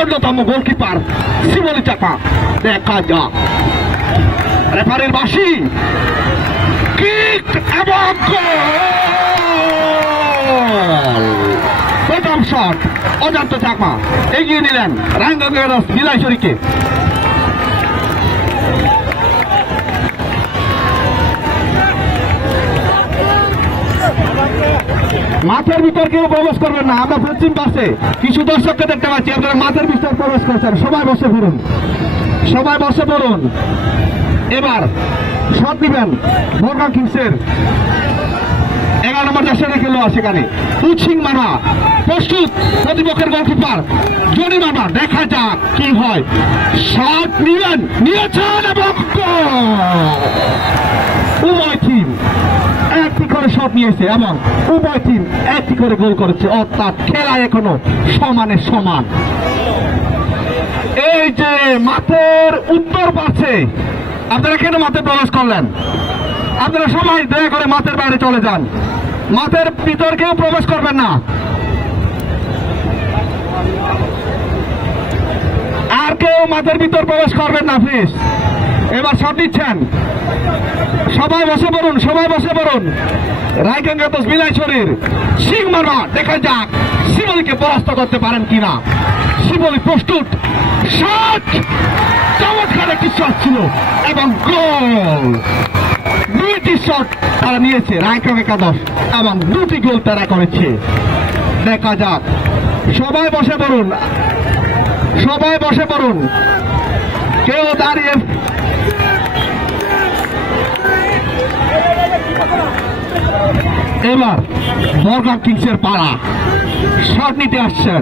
অন্যতম গোলকিপার শিবলী চাকমা। দেখা যাক রেফারির বাঁশি, কিক এবং প্রথম শট অজন্ত চাকমা এগিয়ে নিলেন রাঙ্গামাটি বিলাইছড়িকে। মাঠের ভিতর কেউ প্রবেশ করবেন না। আমরা পশ্চিম পাশে কিছু দর্শককে দেখতে পাচ্ছি, আপনারা মাঠের ভিতর প্রবেশ করছেন। সবাই বসে পড়ুন, সবাই বসে পড়ুন। এবার শট নিবেন মর্গান কিংসের 11 নম্বর জার্সি খেলোয়াড়, সেখানে উচিং মামা প্রস্তুত, প্রতিপক্ষের গোলকিপার জনি মামা। দেখা যাক কি হয়। শট নিলেন, নিয়েছেন এবং উভয় টিম একটি করে শট নিয়েছে এবং উভয় টিম একটি করে গোল করেছে, অর্থাৎ খেলা এখনো সমানে সমান। এই যে মাঠের উত্তর পাশে, আপনারা কেন মাঠে প্রবেশ করলেন? আপনারা সবাই দয়া করে মাঠের বাইরে চলে যান, মাঠের ভিতর কেউ প্রবেশ করবেন না। আর কেউ মাঠের ভিতর প্রবেশ করবেন না প্লিজ। এবার শট দিচ্ছেন, সবাই বসে পড়ুন, সবাই বসে পড়ুন। রায়গঞ্জ বিলাইছড়ির সিং মারমা, দেখা যাক শিবলীকে পরাস্ত করতে পারেন কিনা। শিবলী প্রস্তুত, শট, চমৎকার একটি শট ছিল এবং গোল। 2টি শট তারা নিয়েছে রায়গঞ্জ একাদশ এবং 2টি গোল তারা করেছে। দেখা যাক, সবাই বসে পড়ুন, সবাই বসে পড়ুন, কেউ দাঁড়িয়ে। এবার মর্গান কিংসের পালা, শট নিতে আসছেন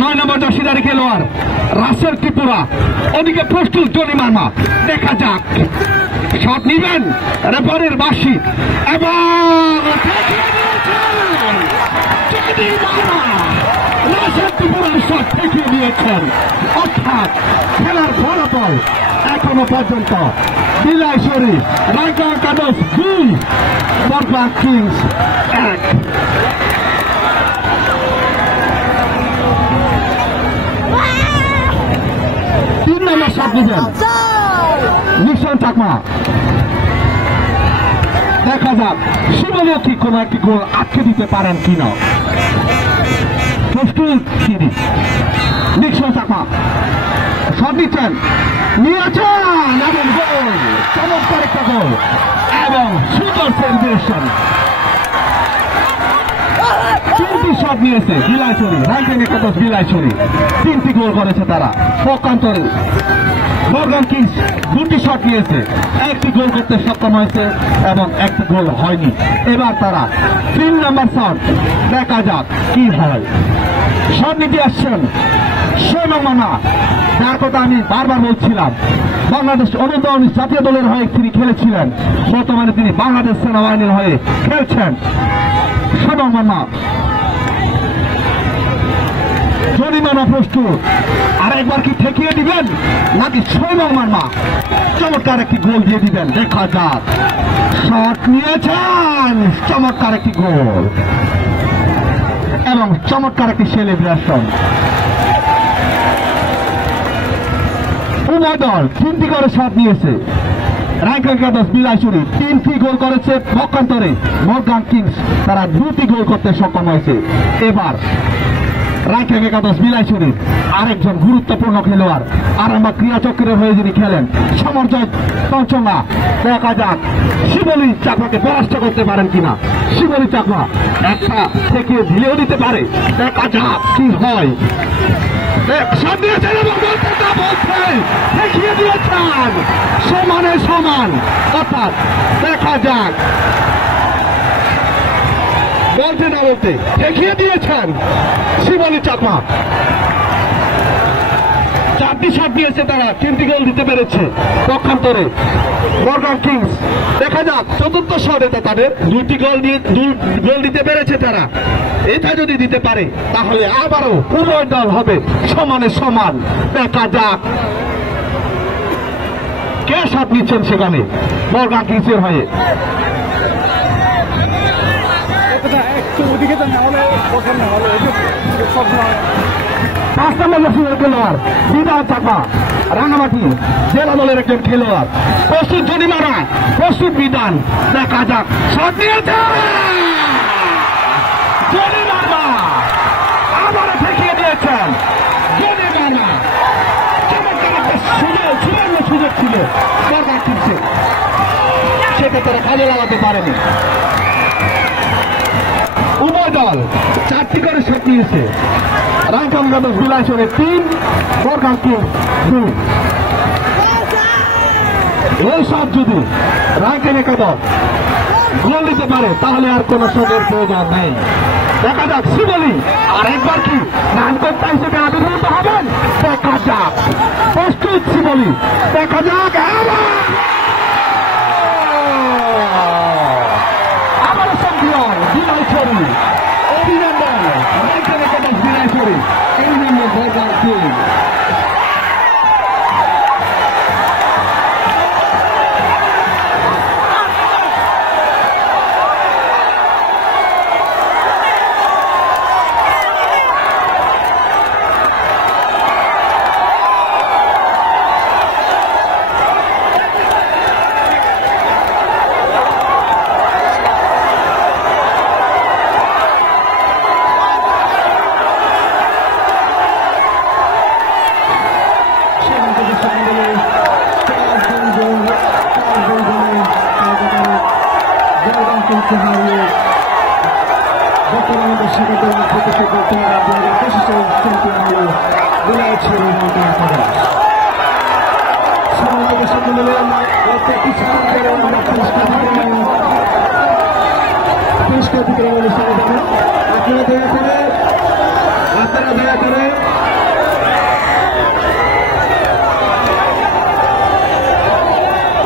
9 নম্বর জার্সিধারী খেলোয়াড় রাসেল ত্রিপুরা। ওদিকে প্রস্তুত জনি মার্মা। দেখা যাক শট নিবেন রেফারির বাঁশি এবং রাসেল ত্রিপুরার শট ঠেকিয়ে দিয়েছেন। অর্থাৎ খেলার ফলাফল এখনো পর্যন্ত বিলাইছড়ি রায়গঞ্জ একাদশ 2, মর্গান কিংস 1। তিন নম্বর শট নিবেন নিশান চাকমা। দেখা যাক শিবলীও কি কোনো একটি গোল আটকে দিতে পারেন কিনা। প্রস্তুত নিশান চাকমা, শট নিচ্ছেন, নিয়েছেন এবং গোল, চমৎকার একটা গোল এবং সুন্দর সেলিব্রেশন। 3টি শট নিয়েছে বিলাইছড়ি, রায়গঞ্জ একাদশ বিলাইছড়ি 3টি গোল করেছে তারা। পক্ষান্তরে মর্গান কিংস 2টি শট নিয়েছে, 1টি গোল করতে সক্ষম হয়েছে এবং 1টি গোল হয়নি। এবার তারা 3 নম্বর শট, দেখা যাক কি হয়। শট নিতে আসছেন সোনম মানা, যার কথা আমি বারবার বলছিলাম। বাংলাদেশ অনুদল জাতীয় দলের হয়ে তিনি খেলেছিলেন, বর্তমানে তিনি বাংলাদেশ সেনাবাহিনীর হয়ে খেলছেন। সোনম মানা, জনি মার্মা প্রস্তুত, আর একবার কি ঠেকিয়ে দিবেন নাকি সোনম মার্মা চমৎকার একটি গোল দিয়ে দিবেন? দেখা যাক, শট নিয়েছেন, চমৎকার একটি গোল এবং চমৎকার একটি সেলিব্রেশন। উভয় দল 3টি করে শট নিয়েছে। রায়গঞ্জ একাদশ বিলাইছড়ি 3টি গোল করেছে, পক্ষান্তরে মর্গান কিংস তারা 2টি গোল করতে সক্ষম হয়েছে। এবার রায়গঞ্জ একাদশ বিলাইছড়ি আরেকজন গুরুত্বপূর্ণ খেলোয়াড়, আরামবাগ ক্রীড়াচক্রের হয়ে যিনি খেলেন, সমরজয় পঞ্চঙ্গা। দেখা যাক শিবলী চাকমাকে পরাস্ত করতে পারেন কিনা। শিবলী চাকমা একটা থেকে ঢিলেও দিতে পারে, দেখা যাক কি হয়। দেখিয়ে দিয়েছেন সমানে সমান, অর্থাৎ দেখা যাক বলতে না বলতে দেখিয়ে দিয়েছেন শিবলী চাকমা। 4টি শট নিয়েছে তারা, 3টি গোল দিতে পেরেছে। পক্ষান্তরে মর্গান কিংস, দেখা যাক চতুর্থ শট এটা তাদের, 2টি গোল দিতে পেরেছে তারা। এটা যদি দিতে পারে তাহলে আবারও উভয় দল হবে সমানে সমান। দেখা যাক কে শট নিচ্ছেন সেখানে মর্গান কিংসের হয়ে। মেশিনের খেলোয়াড় বিধান চাপা রাঙামাটি জেলা দলের একজন খেলোয়াড়। প্রস্তুত জনি মারা, প্রস্তুত বিধান, দেখা যাক শট নিয়েছে জনি মারা, আবার ঠেকিয়ে দিয়েছেন জনি মারা। চমৎকার একটা সুযোগ, সুবর্ণ সুযোগ ছিল, সরকার টিপছে, সেক্ষেত্রে কাজে লাগাতে পারেনি। উভয় দল 4টি করে শট নিয়েছে। রায়গঞ্জ বিলাসের 3, বরগাঁও 2। এই শট যদি রায়গঞ্জ দল গোল দিতে পারে তাহলে আর কোন শটের প্রয়োজন নেই। দেখা যাক শিবলি আর একবার কি রানকর্তা হিসেবে আবির্ভূত হবেন, দেখা যাক। প্রস্তুত শিবলি, দেখা যাক আবার চ্যাম্পিয়ন বিলাসী। অভিনন্দন রায়গঞ্জ বিলাসী, এই নম্বর বরগাঁও 2।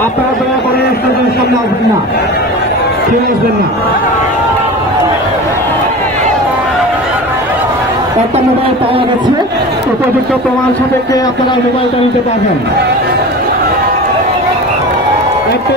আপনারা দয়া করে স্টেজের সামনে আসবেন না, ফিরে আসবেন না। একটা মোবাইল পাওয়া গেছে, উপযুক্ত প্রমাণ সাপেক্ষে আপনারা মোবাইলটা নিতে পারবেন। একটা